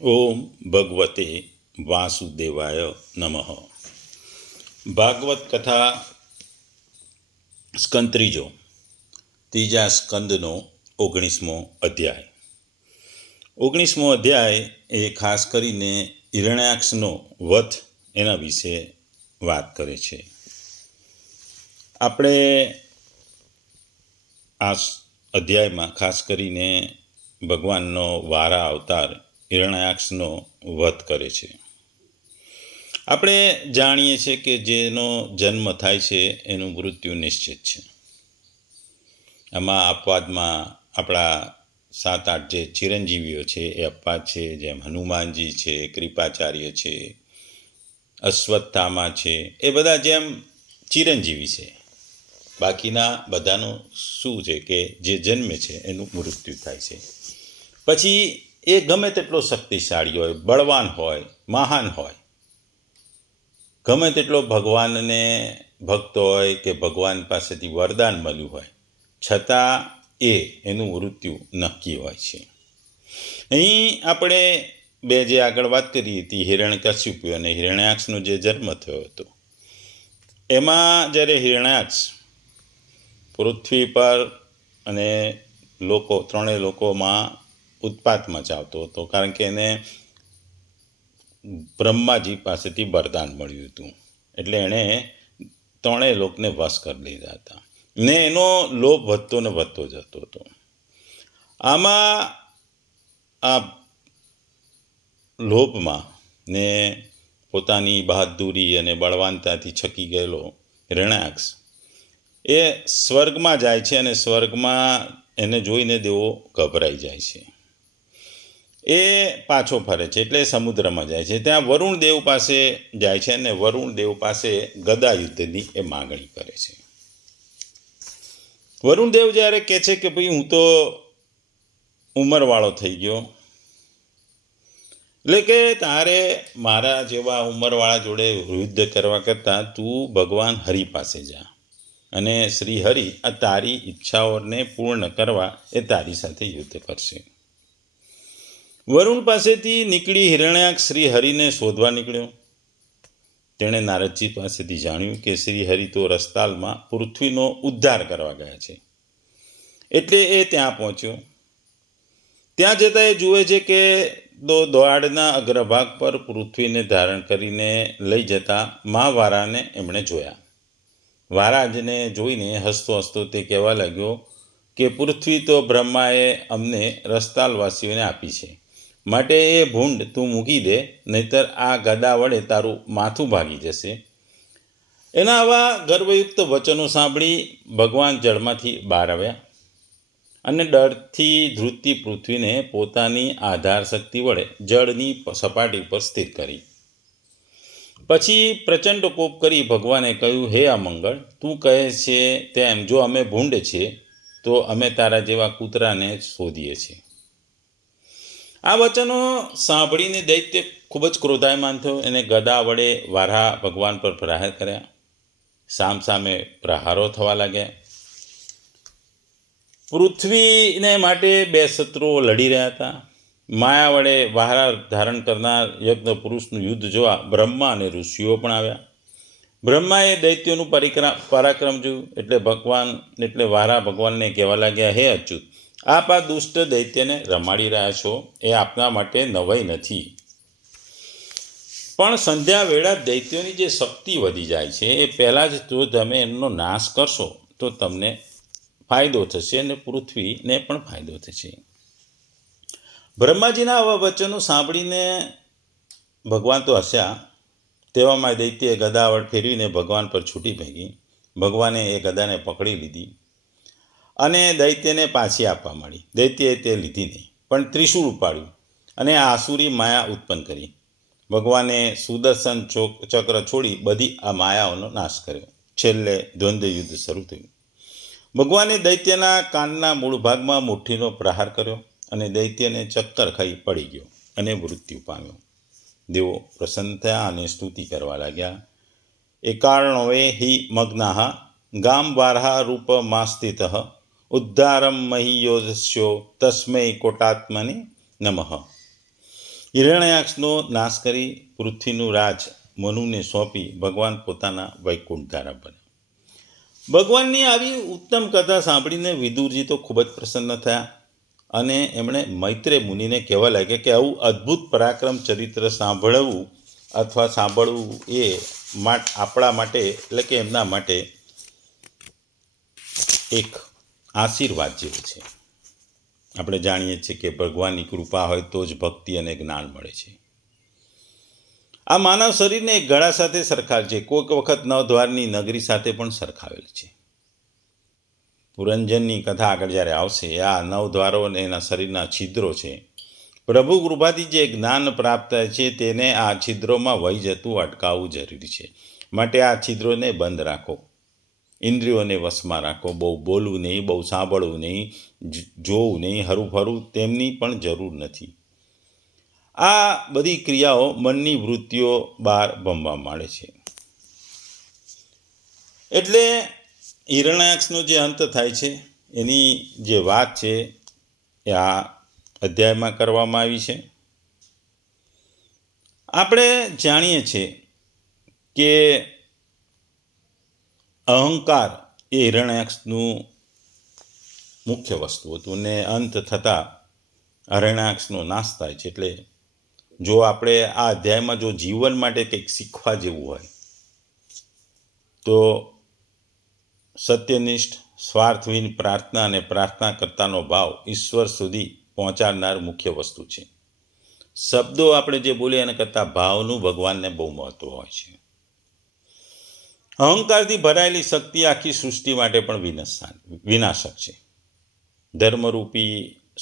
ઓમ ભગવતે વાસુદેવાય નમઃ. ભાગવત કથા સ્કંદ ત્રીજો, ત્રીજા સ્કંદનો 19મો અધ્યાય. 19મો અધ્યાય એ ખાસ કરીને હિરણ્યાક્ષનો વધ એના વિશે વાત કરે છે. આપણે આ અધ્યાયમાં ખાસ કરીને ભગવાનનો વારા અવતાર હિરણ્યાક્ષનો વધ કરે છે. આપણે જાણીએ છીએ કે જેનો જન્મ થાય છે એનું મૃત્યુ નિશ્ચિત છે. આમાં અપવાદમાં આપણા 7-8 જે ચિરંજીવીઓ છે એ અપવાદ છે, જેમ હનુમાનજી છે, કૃપાચાર્ય છે, અશ્વત્થામા છે, એ બધા જેમ ચિરંજીવી છે. બાકીના બધાનું શું છે કે જે જન્મે છે એનું મૃત્યુ થાય છે. પછી એ ગમે તેટલો શક્તિશાળી હોય, બળવાન હોય, મહાન હોય, ગમે તેટલો ભગવાનને ભક્ત હોય કે ભગવાન પાસેથી વરદાન મળ્યું હોય, છતાં એનું મૃત્યુ નક્કી હોય છે. અહીં આપણે બે જે આગળ વાત કરી હતી, હિરણ્યકશ્યપ અને હિરણ્યાક્ષનો જે જન્મ થયો હતો, એમાં જ્યારે હિરણ્યાક્ષ પૃથ્વી પર અને ત્રણેય લોકોમાં ઉત્પાત મચાવતો હતો, કારણ કે એને બ્રહ્માજી પાસેથી વરદાન મળ્યું હતું. એટલે એણે ત્રણેય લોકને વશ કરી લીધા હતા ને એનો લોભ વધતો ને વધતો જતો હતો. આમાં આ લોભમાં ને પોતાની બહાદુરી અને બળવાનતાથી છકી ગયેલો હિરણ્યાક્ષ એ સ્વર્ગમાં જાય છે અને સ્વર્ગમાં એને જોઈને દેવો ગભરાઈ જાય છે. એ પાછો ફરે છે, એટલે સમુદ્રમાં જાય છે. ત્યાં વરુણ દેવ પાસે જાય છે અને વરુણ દેવ પાસે ગદા યુદ્ધની એ માગણી કરે છે. વરુણ દેવ જ્યારે કહે છે કે ભાઈ, હું તો ઉંમરવાળો થઈ ગયો, એટલે કે તારે મારા જેવા ઉંમરવાળા જોડે યુદ્ધ કરવા કરતાં તું ભગવાન હરિ પાસે જા, અને શ્રી હરિ આ તારી ઈચ્છાઓને પૂર્ણ કરવા એ તારી સાથે યુદ્ધ કરશે. વરુણ પાસેથી નીકળી હિરણ્યાક્ષ શ્રી હરિને શોધવા નીકળ્યો. તેણે નારદજી પાસેથી જાણ્યું કે શ્રી હરિ તો રસ્તાલમાં પૃથ્વીનો ઉદ્ધાર કરવા ગયા છે. એટલે એ ત્યાં પહોંચ્યો. ત્યાં જતાં એ જુએ છે કે દ્વાડના અગ્રભાગ પર પૃથ્વીને ધારણ કરીને લઈ જતા મા વારાને એમણે જોયા. વારાજને જોઈને હસતો હસતો તે કહેવા લાગ્યો કે પૃથ્વી તો બ્રહ્માએ અમને રસ્તાલવાસીઓને આપી છે, માટે એ ભૂંડ તું મૂકી દે, નહીતર આ ગદા વડે તારું માથું ભાગી જશે. એના આવા ગર્વયુક્ત વચનો સાંભળી ભગવાન જળમાંથી બહાર આવ્યા અને ડરથી ધ્રુજતી પૃથ્વીને પોતાની આધાર શક્તિ વડે જળની સપાટી પર સ્થિર કરી. પછી પ્રચંડ કોપ કરી ભગવાને કહ્યું, હે અમંગળ, તું કહે છે તેમ જો અમે ભૂંડ છીએ તો અમે તારા જેવા કૂતરાને શોધીએ છીએ. આ વચનો સાંભળીને દૈત્ય ખૂબ જ ક્રોધાયમાન થયો. એને ગદા વડે વારા ભગવાન પર પ્રહાર કર્યા. સામસામે પ્રહારો થવા લાગ્યા. પૃથ્વીને માટે બે શત્રુઓ લડી રહ્યા હતા. માયા વડે વારા ધારણ કરનાર યજ્ઞ પુરુષનું યુદ્ધ જોવા બ્રહ્મા અને ઋષિઓ પણ આવ્યા. બ્રહ્માએ દૈત્યોનું પરાક્રમ જોયું એટલે વારા ભગવાનને કહેવા લાગ્યા, હે અચ્યુત, આપ આ દુષ્ટ દૈત્યને રમાડી રહ્યા છો એ આપના માટે નવાઈ નથી. પણ સંધ્યા વેળા દૈત્યોની જે શક્તિ વધી જાય છે, એ પહેલાં જ જો તમે એમનો નાશ કરશો તો તમને ફાયદો થશે અને પૃથ્વીને પણ ફાયદો થશે. બ્રહ્માજીના આવા વચનો સાંભળીને ભગવાન તો હસ્યા. તેવામાં દૈત્યએ ગદાવડ ફેરવીને ભગવાન પર છૂટી ફેંકી. ભગવાને એ ગદાને પકડી લીધી અને દૈત્યને પાછી આપવા માંડી. દૈત્યએ તે લીધી નહીં, પણ ત્રિશૂળ ઉપાડ્યું અને આસુરી માયા ઉત્પન્ન કરી. ભગવાને સુદર્શન ચક્ર છોડી બધી આ માયાઓનો નાશ કર્યો. છેલ્લે દ્વંદ્વ યુદ્ધ શરૂ થયું. ભગવાને દૈત્યના કાનના મૂળ ભાગમાં મુઠ્ઠીનો પ્રહાર કર્યો અને દૈત્યને ચક્કર ખાઈ પડી ગયો અને મૃત્યુ પામ્યો. દેવો પ્રસન્ન થયા અને સ્તુતિ કરવા લાગ્યા. એકાર્ણવે હિ મગ્નાહ ગામ વારહા રૂપ માસ્થિત ઉદ્ધારમ મહિયોજસ્યો તસ્મૈ કોટાત્મને નમઃ. હિરણ્યાક્ષનો નાશ કરી પૃથ્વીનું રાજ મનુને સોંપી ભગવાન પોતાના વૈકુંઠ ધારા બન્યા. ભગવાનની આવી ઉત્તમ કથા સાંભળીને વિદુરજી તો ખૂબ જ પ્રસન્ન થયા અને એમણે મૈત્રેય મુનિને કહેવા લાગ્યા કે આવું અદ્ભુત પરાક્રમ ચરિત્ર સાંભળવું એ આપણા માટે એટલે કે એમના માટે એક આશીર્વાદ જેવું છે. આપણે જાણીએ છીએ કે ભગવાનની કૃપા હોય તો જ ભક્તિ અને જ્ઞાન મળે છે. આ માનવ શરીરને એક ગળા સાથે સરખાવે છે, કોઈક વખત નવદ્વારની નગરી સાથે પણ સરખાવેલ છે. પુરંજનની કથા આગળ જ્યારે આવશે, આ નવદ્વારો અને એના શરીરના છિદ્રો છે. પ્રભુ કૃપાથી જે જ્ઞાન પ્રાપ્ત થાય છે તેને આ છિદ્રોમાં વહી જતું અટકાવવું જરૂરી છે. માટે આ છિદ્રોને બંધ રાખો, ઇન્દ્રિયોને વશમાં રાખો. બહુ બોલવું નહીં, બહુ સાંભળવું નહીં, જોવું નહીં, હરું તેમની પણ જરૂર નથી. આ બધી ક્રિયાઓ મનની વૃત્તિઓ બહાર ભમવા માંડે છે. એટલે હિરણ્યાક્ષનો જે અંત થાય છે એની જે વાત છે એ આ અધ્યાયમાં કરવામાં આવી છે. આપણે જાણીએ છીએ કે અહંકાર એ હિરણ્યાક્ષનું મુખ્ય વસ્તુ હતું ને અંત થતાં હિરણ્યાક્ષનો નાશ થાય છે. એટલે જો આપણે આ અધ્યાયમાં જો જીવન માટે કંઈક શીખવા જેવું હોય તો સત્યનિષ્ઠ, સ્વાર્થહીન પ્રાર્થના અને પ્રાર્થના કરતાનો ભાવ ઈશ્વર સુધી પહોંચાડનાર મુખ્ય વસ્તુ છે. શબ્દો આપણે જે બોલીએ એના કરતાં ભાવનું ભગવાનને બહુ મહત્વ હોય છે. અહંકારથી ભરાયેલી શક્તિ આખી સૃષ્ટિ માટે પણ વિનાશક છે. ધર્મરૂપી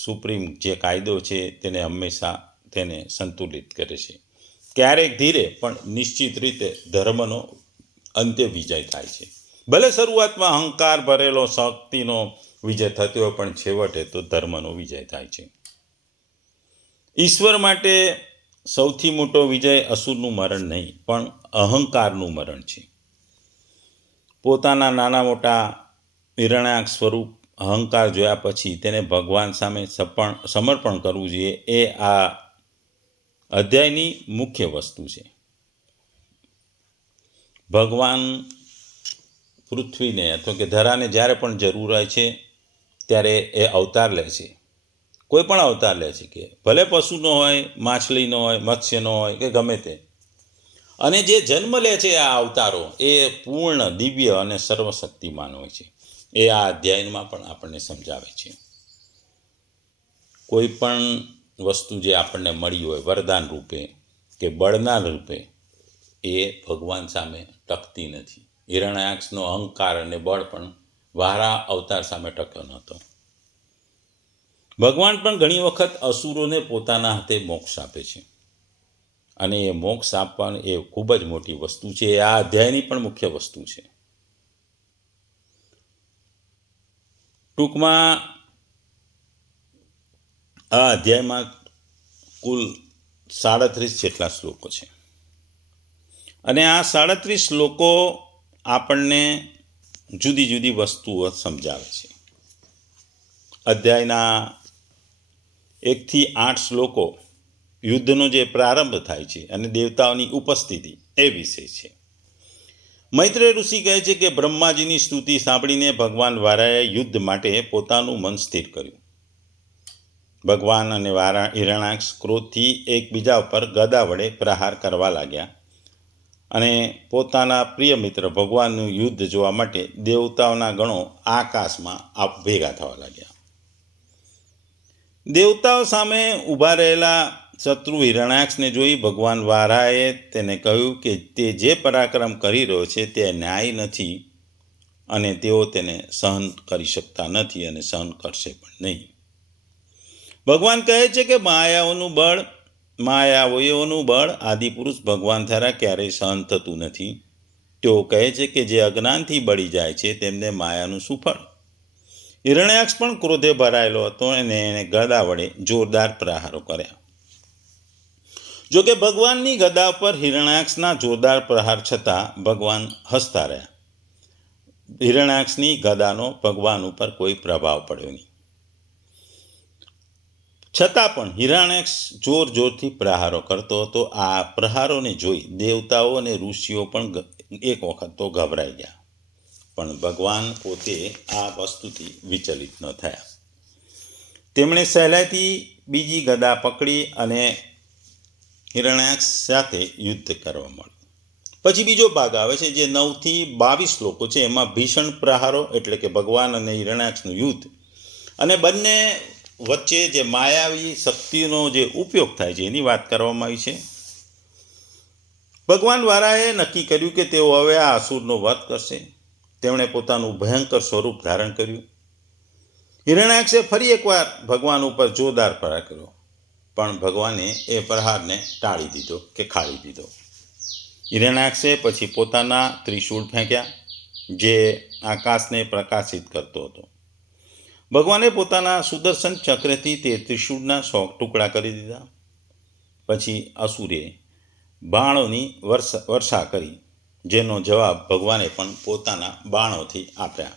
સુપ્રીમ જે કાયદો છે તેને હંમેશા તેને સંતુલિત કરે છે. ક્યારેક ધીરે પણ નિશ્ચિત રીતે ધર્મનો અંત્ય વિજય થાય છે. ભલે શરૂઆતમાં અહંકાર ભરેલો શક્તિનો વિજય થતો હોય પણ છેવટે તો ધર્મનો વિજય થાય છે. ઈશ્વર માટે સૌથી મોટો વિજય અસુરનું મરણ નહીં પણ અહંકારનું મરણ છે. પોતાના નાના મોટા હિરણ્યાક્ષ સ્વરૂપ અહંકાર જોયા પછી તેને ભગવાન સામે સમર્પણ કરવું જોઈએ એ આ અધ્યાયની મુખ્ય વસ્તુ છે. ભગવાન પૃથ્વીને અથવા કે ધરાને જ્યારે પણ જરૂર હોય છે ત્યારે એ અવતાર લે છે. કોઈ પણ અવતાર લે છે, કે ભલે પશુનો હોય, માછલીનો હોય, મત્સ્યનો હોય કે ગમે તે. અને જે જન્મ લે છે આ અવતારો એ પૂર્ણ, દિવ્ય અને સર્વશક્તિમાન હોય છે. એ આ અધ્યાયમાં પણ આપણને સમજાવે છે. કોઈ પણ વસ્તુ જે આપણને મળી હોય વરદાન રૂપે કે બળના રૂપે એ ભગવાન સામે ટકતી નથી. હિરણ્યાક્ષનો અહંકાર અને બળ પણ વારા અવતાર સામે ટક્યો નહોતો. ભગવાન પણ ઘણી વખત અસુરોને પોતાના હાથે મોક્ષ આપે છે અને એ મોક્ષ આપવાની એ ખૂબ જ મોટી વસ્તુ છે. આ અધ્યાયની પણ મુખ્ય વસ્તુ છે. ટૂંકમાં આ અધ્યાયમાં કુલ 37 જેટલા શ્લોકો છે અને આ 37 શ્લોકો આપણને જુદી જુદી વસ્તુઓ સમજાવે છે. અધ્યાયના 1 થી 8 શ્લોકો યુદ્ધનો જે પ્રારંભ થાય છે અને દેવતાઓની ઉપસ્થિતિ એ વિશે છે. મૈત્રેય ઋષિ કહે છે કે બ્રહ્માજીની સ્તુતિ સાંભળીને ભગવાન વારાએ યુદ્ધ માટે પોતાનું મન સ્થિર કર્યું. ભગવાન અને હિરણ્યાક્ષ ક્રોધથી એકબીજા ઉપર ગદા વડે પ્રહાર કરવા લાગ્યા અને પોતાના પ્રિય મિત્ર ભગવાનનું યુદ્ધ જોવા માટે દેવતાઓના ગણો આકાશમાં ભેગા થવા લાગ્યા. દેવતાઓ સામે ઊભા રહેલા શત્રુ હિરણ્યાક્ષને જોઈ ભગવાન વારાએ તેને કહ્યું કે તે જે પરાક્રમ કરી રહ્યો છે તે ન્યાય નથી અને તેઓ તેને સહન કરી શકતા નથી અને સહન કરશે પણ નહીં. ભગવાન કહે છે કે માયાવીઓનું બળ આદિપુરુષ ભગવાન દ્વારા ક્યારેય સહન થતું નથી. તેઓ કહે છે કે જે અજ્ઞાનથી બળી જાય છે તેમને માયાનું શું ફળ? હિરણ્યાક્ષ પણ ક્રોધે ભરાયેલો હતો અને એણે ગદા વડે જોરદાર પ્રહારો કર્યા. જોકે ભગવાનની ગદા પર હિરણ્યાક્ષના જોરદાર પ્રહાર છતાં ભગવાન હસતા રહ્યા. હિરણ્યાક્ષની ગદાનો ભગવાન ઉપર કોઈ પ્રભાવ પડ્યો નહીં. છતાં પણ હિરણ્યાક્ષ જોર જોરથી પ્રહારો કરતો હતો. આ પ્રહારોને જોઈ દેવતાઓ અને ઋષિઓ પણ એક વખત તો ગભરાઈ ગયા, પણ ભગવાન પોતે આ વસ્તુથી વિચલિત ન થયા. તેમણે સહેલાઈથી બીજી ગદા પકડી અને હિરણ્યાક્ષ સાથે યુદ્ધ કરવા માંડ્યું. પછી બીજો ભાગ આવે છે જે 9 થી 22 શ્લોકો છે. એમાં ભીષણ પ્રહારો એટલે કે ભગવાન અને હિરણ્યાક્ષનું યુદ્ધ, અને બંને વચ્ચે જે માયાવી શક્તિનો જે ઉપયોગ થાય છે એની વાત કરવામાં આવી છે. ભગવાન વારાએ નક્કી કર્યું કે તેઓ હવે આ અસુરનો વધ કરશે. તેમણે પોતાનું ભયંકર સ્વરૂપ ધારણ કર્યું. હિરણ્યાક્ષે ફરી એકવાર ભગવાન ઉપર જોરદાર પ્રહાર કર્યો, પણ ભગવાને એ પ્રહારને ટાળી દીધો કે ખાળી દીધો. હિરણ્યાક્ષે પછી પોતાના ત્રિશૂળ ફેંક્યા જે આકાશને પ્રકાશિત કરતો હતો. ભગવાને પોતાના સુદર્શન ચક્રથી તે ત્રિશૂળના 100 ટુકડા કરી દીધા. પછી અસુરે બાણોની વર્ષા કરી, જેનો જવાબ ભગવાને પણ પોતાના બાણોથી આપ્યા.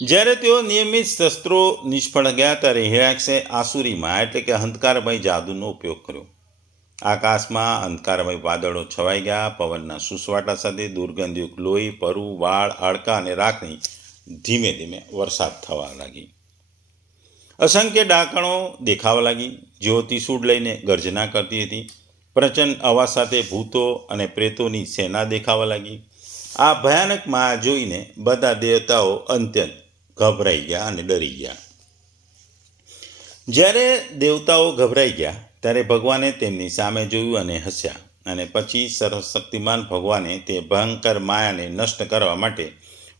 જ્યારે તેઓ નિયમિત શસ્ત્રો નિષ્ફળ ગયા ત્યારે હિરણ્યાક્ષે આસુરી માયા એટલે કે અંધકારમય જાદુનો ઉપયોગ કર્યો. આકાશમાં અંધકારમય વાદળો છવાઈ ગયા. પવનના સુસવાટા સાથે દુર્ગંધયુક્ત લોહી, પરુ, વાળ, હાડકાં અને રાખની ધીમે ધીમે વરસાદ થવા લાગી. અસંખ્ય ડાકણો દેખાવા લાગી, જેઓ ત્રિશૂળ લઈને ગર્જના કરતી હતી. પ્રચંડ અવાજ સાથે ભૂતો અને પ્રેતોની સેના દેખાવા લાગી. આ ભયાનક માયા જોઈને બધા દેવતાઓ અત્યંત ગભરાઈ ગયા અને ડરી ગયા. જ્યારે દેવતાઓ ગભરાઈ ગયા ત્યારે ભગવાને તેમની સામે જોયું અને હસ્યા, અને પછી સર્વશક્તિમાન ભગવાને તે ભયંકર માયાને નષ્ટ કરવા માટે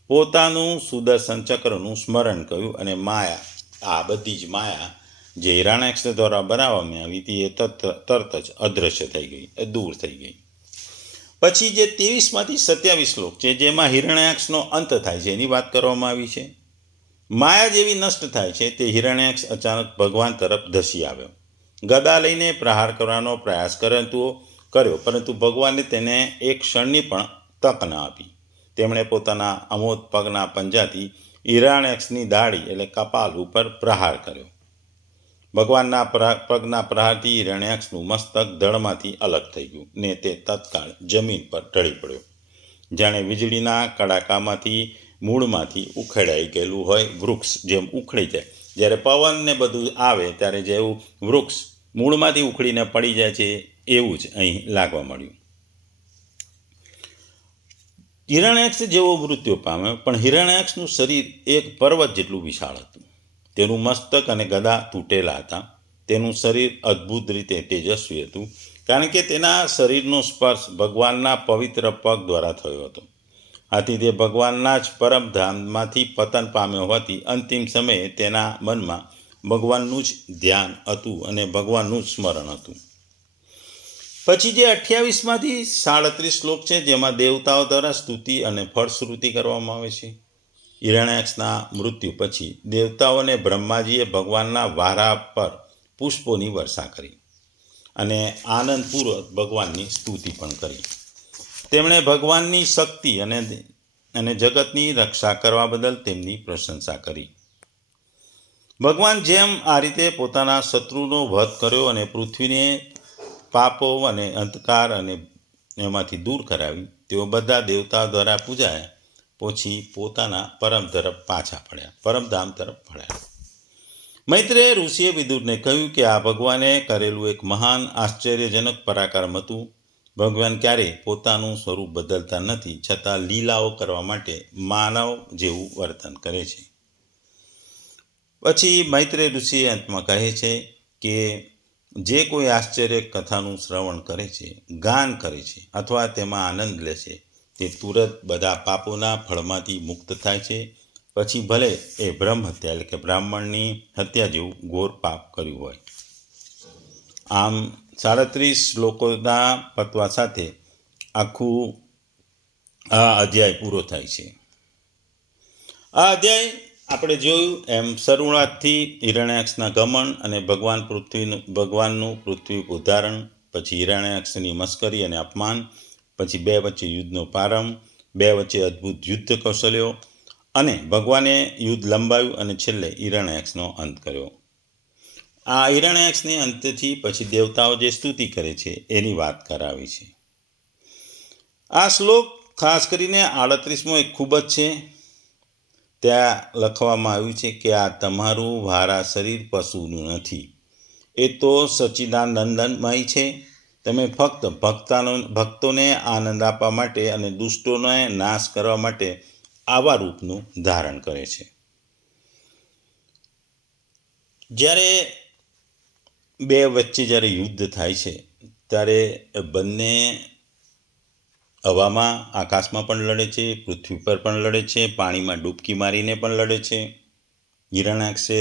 પોતાનું સુદર્શન ચક્રનું સ્મરણ કર્યું, અને માયા, આ બધી જ માયા જે હિરણ્યાક્ષ દ્વારા બનાવવામાં આવી હતી એ તરત જ અદૃશ્ય થઈ ગઈ, દૂર થઈ ગઈ. પછી જે 23 માંથી 27 શ્લોક છે જેમાં હિરણ્યાક્ષનો અંત થાય છે એની વાત કરવામાં આવી છે. માયા જેવી નષ્ટ થાય છે તે હિરણ્યાક્ષ અચાનક ભગવાન તરફ ધસી આવ્યો. ગદા લઈને પ્રહાર કરવાનો પ્રયાસ કર્યો, પરંતુ ભગવાને તેને એક ક્ષણની પણ તક ન આપી. તેમણે પોતાના અમોદ પગના પંજાથી હિરણ્યાક્ષની દાઢી એટલે કપાલ ઉપર પ્રહાર કર્યો. ભગવાનના પગના પ્રહારથી હિરણ્યાક્ષનું મસ્તક ધડમાંથી અલગ થઈ ગયું ને તે તત્કાળ જમીન પર ઢળી પડ્યો, જાણે વીજળીના કડાકામાંથી મૂળમાંથી ઉખેડાઈ ગયેલું હોય વૃક્ષ જેમ ઉખડી જાય. જ્યારે પવન ને બધું આવે ત્યારે જેવું વૃક્ષ મૂળમાંથી ઉખડીને પડી જાય છે એવું જ અહીં લાગવા મળ્યું. હિરણ્યાક્ષ જેવો મૃત્યુ પામ્યો, પણ હિરણ્યાક્ષનું શરીર એક પર્વત જેટલું વિશાળ હતું. તેનું મસ્તક અને ગદા તૂટેલા હતા. તેનું શરીર અદ્ભુત રીતે તેજસ્વી હતું, કારણ કે તેના શરીરનો સ્પર્શ ભગવાનના પવિત્ર પગ દ્વારા થયો હતો. આથી તે ભગવાનના જ પરમધામમાંથી પતન પામ્યો હોવાથી અંતિમ સમયે તેના મનમાં ભગવાનનું જ ધ્યાન હતું અને ભગવાનનું જ સ્મરણ હતું. પછી જે 28 માંથી 37 શ્લોક છે જેમાં દેવતાઓ દ્વારા સ્તુતિ અને ફળશ્રુતિ કરવામાં આવે છે. હિરણ્યાક્ષના મૃત્યુ પછી દેવતાઓને બ્રહ્માજીએ ભગવાનના વારા પર પુષ્પોની વર્ષા કરી અને આનંદપૂર્વક ભગવાનની સ્તુતિ પણ કરી. તેમણે ભગવાનની શક્તિ અને જગતની રક્ષા કરવા બદલ તેમની પ્રશંસા કરી. ભગવાન જેમ આ રીતે પોતાના શત્રુનો વધ કર્યો અને પૃથ્વીને પાપો અને અંધકાર અને એમાંથી દૂર કરાવી, તેઓ બધા દેવતાઓ દ્વારા પૂજાયા. પછી પોતાના પરમધામ તરફ ફળ્યા. મૈત્રેય ઋષિએ વિદુરને કહ્યું કે આ ભગવાને કરેલું એક મહાન આશ્ચર્યજનક પરાક્રમ હતું. ભગવાન ક્યારેય પોતાનું સ્વરૂપ બદલતા નથી, છતાં લીલાઓ કરવા માટે માનવ જેવું વર્તન કરે છે. પછી મૈત્રેય ઋષિ અંતમાં કહે છે કે જે કોઈ આશ્ચર્ય કથાનું શ્રવણ કરે છે, ગાન કરે છે અથવા તેમાં આનંદ લે છે, તે તુરંત બધા પાપોના ફળમાંથી મુક્ત થાય છે, પછી ભલે એ બ્રહ્મ હત્યા એટલે કે બ્રાહ્મણની હત્યા જેવું ઘોર પાપ કર્યું હોય. આમ 37 શ્લોકોના પતવા સાથે આખું આ અધ્યાય પૂરો થાય છે. આ અધ્યાય આપણે જોયું એમ શરૂઆતથી હિરણ્યાક્ષના ગમન અને ભગવાનનું પૃથ્વી ઉદ્ધારણ, પછી હિરણ્યાક્ષની મસ્કરી અને અપમાન, પછી બે વચ્ચે યુદ્ધનો પ્રારંભ, બે વચ્ચે અદ્ભુત યુદ્ધ કૌશલ્યો, અને ભગવાને યુદ્ધ લંબાવ્યું અને છેલ્લે હિરણ્યાક્ષનો અંત કર્યો. આ હિરણ્યાક્ષને અંતથી પછી દેવતાઓ જે સ્તુતિ કરે છે એની વાત કરાવી છે. આ શ્લોક ખાસ કરીને 38મો એક ખૂબ જ છે. ત્યાં લખવામાં આવ્યું છે કે આ તમારું ભારા શરીર પશુનું નથી, એ તો સચ્ચિદાનંદમય છે. તમે ફક્ત ભક્તોને આનંદ આપવા માટે અને દુષ્ટોને નાશ કરવા માટે આવા રૂપનું ધારણ કરે છે. જ્યારે બે વચ્ચે જ્યારે યુદ્ધ થાય છે ત્યારે બંને હવામાં આકાશમાં પણ લડે છે, પૃથ્વી પર પણ લડે છે, પાણીમાં ડૂબકી મારીને પણ લડે છે. હિરણ્યાક્ષે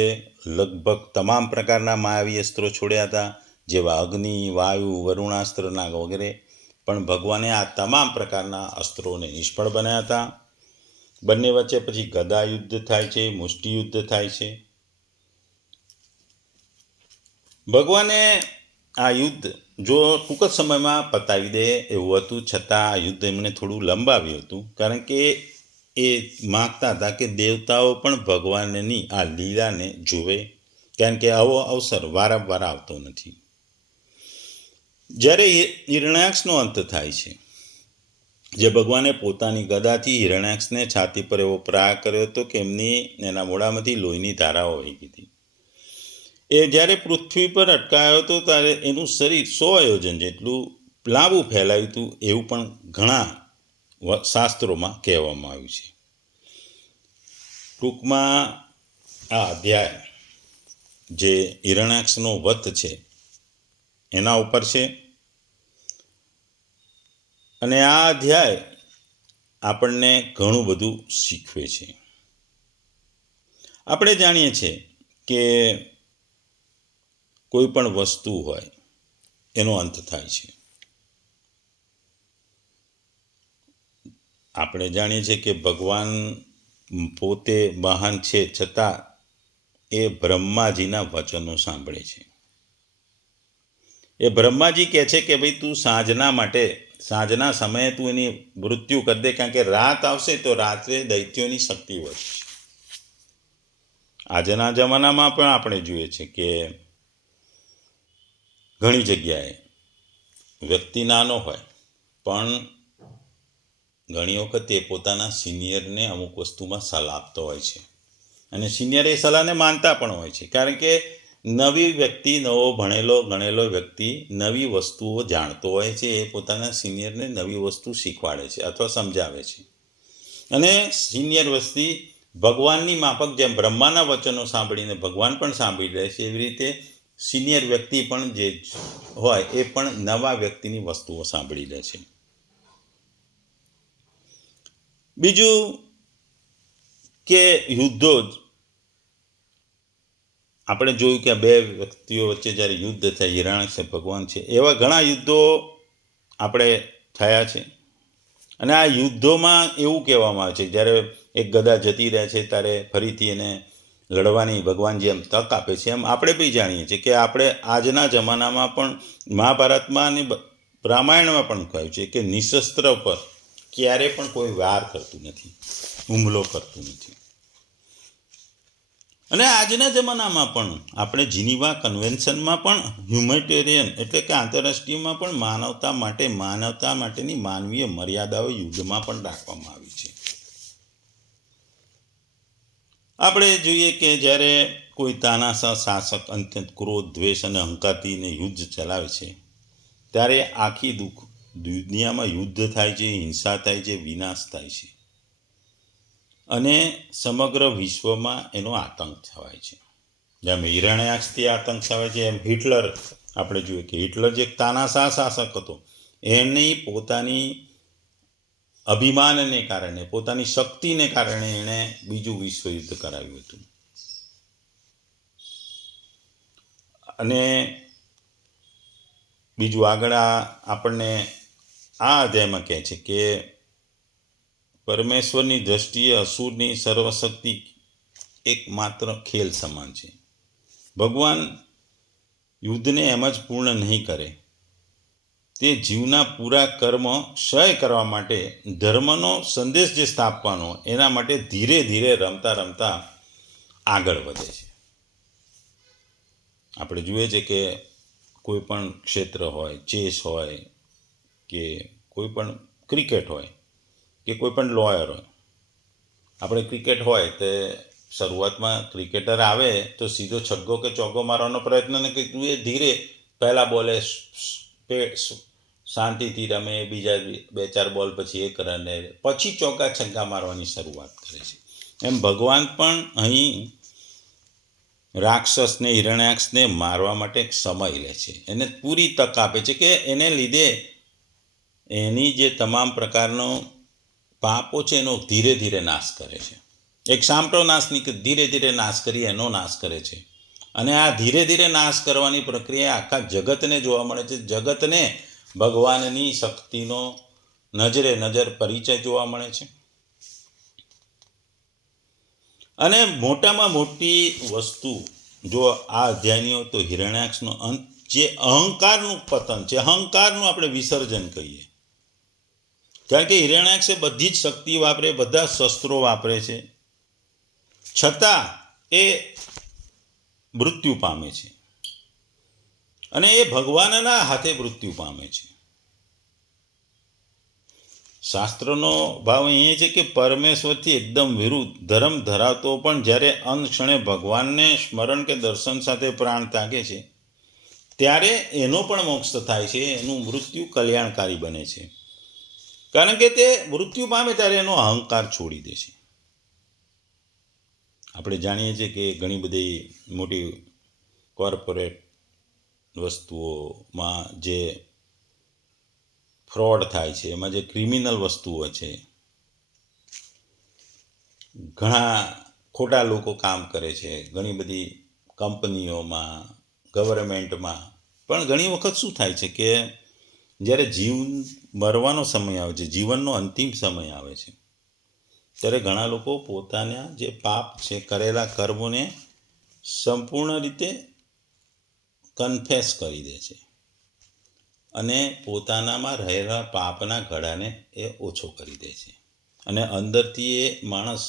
લગભગ તમામ પ્રકારના માયાવી અસ્ત્રો છોડ્યા હતા, જેવા અગ્નિ, વાયુ, વરુણાસ્ત્ર, નાગ વગેરે, પણ ભગવાને આ તમામ પ્રકારના અસ્ત્રોને નિષ્ફળ બનાવ્યા હતા. બંને વચ્ચે પછી ગદા યુદ્ધ થાય છે, મુષ્ટિ યુદ્ધ થાય છે. ભગવાને આ યુદ્ધ જો ટૂંક જ સમયમાં પતાવી દે એવું હતું, છતાં આ યુદ્ધ એમણે થોડું લંબાવ્યું હતું, કારણ કે એ માગતા હતા કે દેવતાઓ પણ ભગવાનની આ લીલાને જુએ, કારણ કે આવો અવસર વારંવાર આવતો નથી. જ્યારે હિરણ્યાક્ષનો અંત થાય છે, જે ભગવાને પોતાની ગદાથી હિરણ્યાક્ષને છાતી પર એવો પ્રહાર કર્યો હતો કે એના મોઢામાંથી લોહીની ધારાઓ વહી ગઈ હતી. એ જ્યારે પૃથ્વી પર અટકાયો હતો ત્યારે એનું શરીર 100 યોજન જેટલું લાંબુ ફેલાયું હતું, એવું પણ ઘણા શાસ્ત્રોમાં કહેવામાં આવ્યું છે. ટૂંકમાં આ અધ્યાય જે હિરણ્યાક્ષનો વધ છે એના ઉપર છે. અને આ અધ્યાય આપણને ઘણું બધું શીખવે છે. આપણે જાણીએ છીએ કે કોઈ પણ વસ્તુ હોય એનો અંત થાય છે. આપણે જાણીએ છીએ કે ભગવાન પોતે મહાન છે, છતાં એ બ્રહ્માજીના વચનો સાંભળે છે. એ બ્રહ્માજી કહે છે કે ભાઈ તું સાંજના સમયે તું એની મૃત્યુ કરી દે, કારણ કે રાત આવશે તો રાત્રે દૈત્યોની શક્તિ વધશે. આજના જમાનામાં પણ આપણે જોઈએ છીએ કે ઘણી જગ્યાએ વ્યક્તિ નાનો હોય પણ ઘણી વખત એ પોતાના સિનિયરને અમુક વસ્તુમાં સલાહ આપતો હોય છે, અને સિનિયર એ સલાહને માનતા પણ હોય છે, કારણ કે નવી વ્યક્તિ, નવો ગણેલો વ્યક્તિ નવી વસ્તુઓ જાણતો હોય છે. એ પોતાના સિનિયરને નવી વસ્તુ શીખવાડે છે અથવા સમજાવે છે. અને સિનિયર વ્યક્તિ ભગવાનની માફક, જેમ બ્રહ્માના વચનો સાંભળીને ભગવાન પણ સાંભળી રહે છે, એવી રીતે સિનિયર વ્યક્તિ પણ જે હોય એ પણ નવા વ્યક્તિની વસ્તુઓ સાંભળી લે છે. બીજું કે યુદ્ધો જ આપણે જોયું કે બે વ્યક્તિઓ વચ્ચે જ્યારે યુદ્ધ થાય, હિરણ્યાક્ષ ભગવાન છે, એવા ઘણા યુદ્ધો આપણે થયા છે. અને આ યુદ્ધોમાં એવું કહેવામાં આવે છે જ્યારે એક ગદા જતી રહે છે ત્યારે ફરીથી એને લડવાની ભગવાન જેમ તક આપે છે, એમ આપણે બી જાણીએ છીએ કે આપણે આજના જમાનામાં પણ મહાભારતમાં અને રામાયણમાં પણ કહ્યું છે કે નિશસ્ત્ર પર ક્યારે પણ કોઈ વાર કરતું નથી, હુમલો કરતું નથી. અને આજના જમાનામાં પણ આપણે જીનીવા કન્વેન્શનમાં પણ હ્યુમેનિટેરિયન એટલે કે આંતરરાષ્ટ્રીયમાં પણ માનવતા માટેની માનવીય મર્યાદાઓ યુદ્ધમાં પણ રાખવામાં આવી છે. આપણે જોઈએ કે જ્યારે કોઈ તાનાશાહ શાસક અત્યંત ક્રોધ, દ્વેષ અને અહંકારથી યુદ્ધ ચલાવે છે, ત્યારે આખી દુનિયામાં યુદ્ધ થાય છે, હિંસા થાય છે, વિનાશ થાય છે, અને સમગ્ર વિશ્વમાં એનો આતંક છવાય છે. જેમ હિરણ્યાક્ષથી આતંક છવાય છે, એમ હિટલર આપણે જોઈએ કે હિટલર જે તાનાશાહ શાસક હતો, એની પોતાની અભિમાનને કારણે, પોતાની શક્તિને કારણે એણે બીજું વિશ્વયુદ્ધ કરાવ્યું હતું. અને બીજું આગળ આપણને આ અધ્યાયમાં કહે છે કે પરમેશ્વરની દ્રષ્ટિએ અસુરની સર્વશક્તિ એકમાત્ર ખેલ સમાન છે. ભગવાન યુદ્ધને એમ જ પૂર્ણ નહીં કરે, તે જીવના પૂરા કર્મ ક્ષય કરવા માટે ધર્મનો સંદેશ જે સ્થાપવાનો, એના માટે ધીરે ધીરે રમતા આગળ વધે છે. આપણે જોઈએ છે કે કોઈ પણ ક્ષેત્ર હોય, ચેસ હોય કે કોઈ પણ ક્રિકેટ હોય કે કોઈ પણ લોયર હોય. આપણે ક્રિકેટ હોય તે શરૂઆતમાં ક્રિકેટર આવે તો સીધો છગ્ગો કે ચોગ્ગો મારવાનો પ્રયત્ન ને કે તું એ ધીરે પહેલાં બોલે શાંતિથી રમે, બીજા 2-4 બોલ પછી એક રન, પછી ચોગ્ગા છગ્ગા મારવાની શરૂઆત કરે છે. એમ ભગવાન પણ અહીં રાક્ષસને, હિરણ્યાક્ષને મારવા માટે એક સમય લે છે, એને પૂરી તક આપે છે કે એને લીધે એની જે તમામ પ્રકારનો પાપો છે એનો ધીરે ધીરે નાશ કરે છે. એક સામટો નાશ નહીં, કે ધીરે ધીરે નાશ કરી એનો નાશ કરે છે. અને આ ધીરે ધીરે નાશ કરવાની પ્રક્રિયા આખા જગતને જોવા મળે છે. જગતને ભગવાનની શક્તિનો નજરે નજર પરિચય જોવા મળે છે. અને મોટામાં મોટી વસ્તુ જો આ અધ્યાયની હોય તો હિરણ્યાક્ષનો અંત, જે અહંકારનું પતન છે, અહંકારનું આપણે વિસર્જન કહીએ. કારણ કે હિરણ્યાક્ષે બધી જ શક્તિ વાપરે, બધા શસ્ત્રો વાપરે છે, છતાં એ મૃત્યુ પામે છે. અને એ ભગવાનના હાથે મૃત્યુ પામે છે. શાસ્ત્રનો ભાવ એ છે કે પરમેશ્વરથી એકદમ વિરુદ્ધ ધર્મ ધરાવતો પણ જ્યારે અનક્ષણે ભગવાનને સ્મરણ કે દર્શન સાથે પ્રાણ ત્યાગે છે ત્યારે એનો પણ મોક્ષ થાય છે, એનું મૃત્યુ કલ્યાણકારી બને છે. કારણ કે તે મૃત્યુ પામે ત્યારે એનો અહંકાર છોડી દે છે. આપણે જાણીએ છીએ કે ઘણી બધી મોટી કોર્પોરેટ વસ્તુઓમાં જે ફ્રોડ થાય છે, એમાં જે ક્રિમિનલ વસ્તુઓ છે, ઘણા ખોટા લોકો કામ કરે છે, ઘણી બધી કંપનીઓમાં, ગવર્મેન્ટમાં. પણ ઘણી વખત શું થાય છે કે જ્યારે જીવ મરવાનો સમય આવે છે, જીવનનો અંતિમ સમય આવે છે, ત્યારે ઘણા લોકો પોતાના જે પાપ છે, કરેલા કર્મોને સંપૂર્ણ રીતે કન્ફેસ કરી દે છે અને પોતાનામાં રહેલા પાપના ઘડાને એ ઓછો કરી દે છે. અને અંદરથી એ માણસ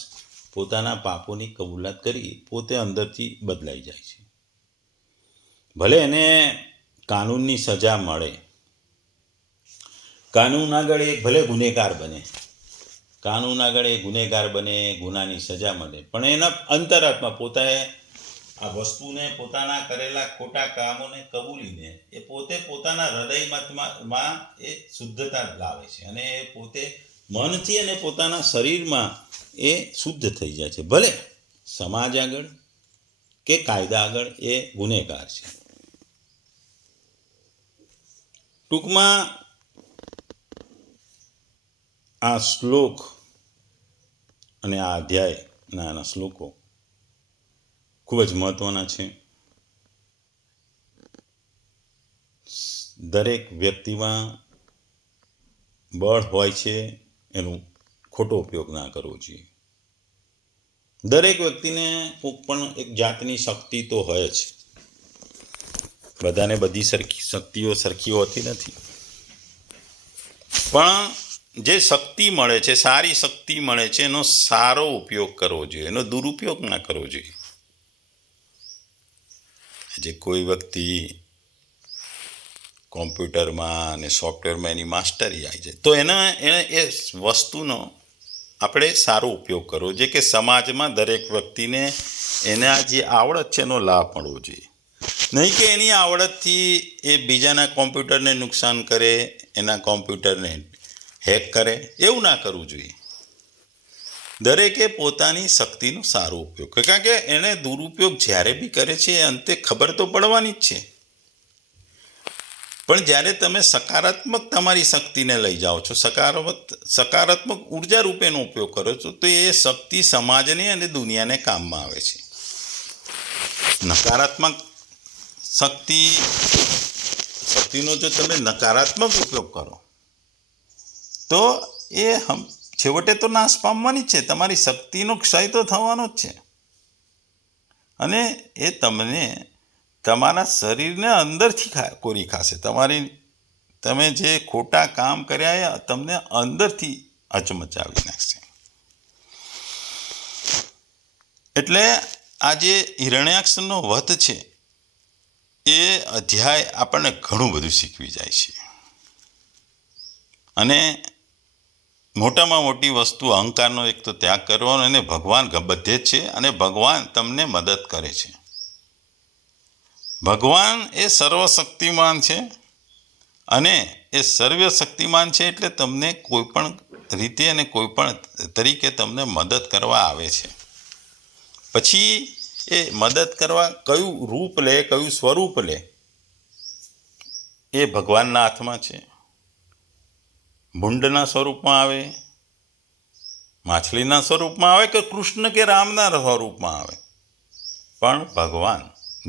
પોતાના પાપોની કબૂલાત કરી પોતે અંદરથી બદલાઈ જાય છે. ભલે એને કાનૂનની સજા મળે, કાનૂન આગળ એ ભલે ગુનેગાર બને, કાનૂન આગળ એ ગુનેગાર બને, ગુનાની સજા મળે, પણ એના અંતરાત્મા પોતાએ આ વસ્તુને, પોતાના કરેલા ખોટા કામોને કબૂલીને એ પોતે પોતાના હૃદયમાં એ શુદ્ધતા લાવે છે અને એ પોતે મનથી અને પોતાના શરીરમાં એ શુદ્ધ થઈ જાય છે. ભલે સમાજ આગળ કે કાયદા આગળ એ ગુનેગાર છે. ટૂંકમાં આ શ્લોક અને આ અધ્યાયના શ્લોકો ખૂબ જ મહત્વના છે. દરેક વ્યક્તિમાં બળ હોય છે, એનું ખોટો ઉપયોગ ના કરવો જોઈએ. દરેક વ્યક્તિને કોઈક પણ એક જાતની શક્તિ તો હોય જ. બધાને બધી શક્તિઓ સરખી હોતી નથી, પણ જે શક્તિ મળે છે, સારી શક્તિ મળે છે, એનો સારો ઉપયોગ કરવો જોઈએ, એનો દુરુપયોગ ના કરવો જોઈએ. જે કોઈ વ્યક્તિ કોમ્પ્યુટરમાં અને સોફ્ટવેરમાં એની માસ્ટરી આવી જાય તો એને એ વસ્તુનો આપણે સારો ઉપયોગ કરવો જોઈએ, કે સમાજમાં દરેક વ્યક્તિને એના જે આવડત છે એનો લાભ મળવો જોઈએ. નહીં કે એની આવડતથી એ બીજાના કોમ્પ્યુટરને નુકસાન કરે, એના કોમ્પ્યુટરને હેક કરે, એવું ના કરવું જોઈએ. દરેકે પોતાની શક્તિનો સારો ઉપયોગ કરે, કારણ કે એને દુરુપયોગ જ્યારે બી કરે છે એ અંતે ખબર તો પડવાની જ છે. પણ જ્યારે તમે સકારાત્મક તમારી શક્તિને લઈ જાઓ છો, સકારાત્મક ઉર્જા રૂપેનો ઉપયોગ કરો છો, તો એ શક્તિ સમાજને અને દુનિયાને કામમાં આવે છે. નકારાત્મક શક્તિનો જો તમે નકારાત્મક ઉપયોગ કરો તો એ છેવટે તો નાશ પામવાની જ છે. તમારી શક્તિનો ક્ષય તો થવાનો જ છે અને એ તમને તમારા શરીરને અંદરથી કોરી ખાશે. તમે જે ખોટા કામ કર્યા એ તમને અંદરથી હચમચાવી નાખશે. એટલે આ જે હિરણ્યાક્ષનો વધ છે એ અધ્યાય આપણને ઘણું બધું શીખવી જાય છે. અને મોટામાં મોટી વસ્તુ અહંકારનો એક તો ત્યાગ કરવાનો, અને ભગવાન બધે જ છે અને ભગવાન તમને મદદ કરે છે. ભગવાન એ સર્વશક્તિમાન છે અને એ સર્વશક્તિમાન છે એટલે તમને કોઈ પણ રીતે અને કોઈ પણ તરીકે તમને મદદ કરવા આવે છે. પછી એ મદદ કરવા કયું રૂપ લે, કયું સ્વરૂપ લે, એ ભગવાનના હાથમાં છે. ભૂંડના સ્વરૂપમાં આવે, માછલીના સ્વરૂપમાં આવે, કે કૃષ્ણ કે રામના સ્વરૂપમાં આવે, પણ ભગવાન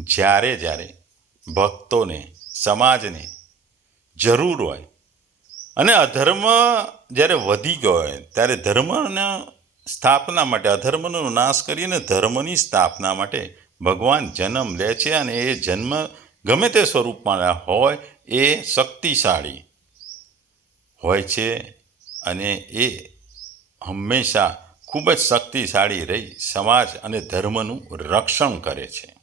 જ્યારે જ્યારે ભક્તોને, સમાજને જરૂર હોય અને અધર્મ જ્યારે વધી ગયો હોય ત્યારે ધર્મના સ્થાપના માટે, અધર્મનો નાશ કરીને ધર્મની સ્થાપના માટે ભગવાન જન્મ લે છે. અને એ જન્મ ગમે તે સ્વરૂપમાં હોય એ શક્તિશાળી હોય છે અને એ હંમેશા ખૂબ જ શક્તિશાળી રહી સમાજ અને ધર્મનું રક્ષણ કરે છે.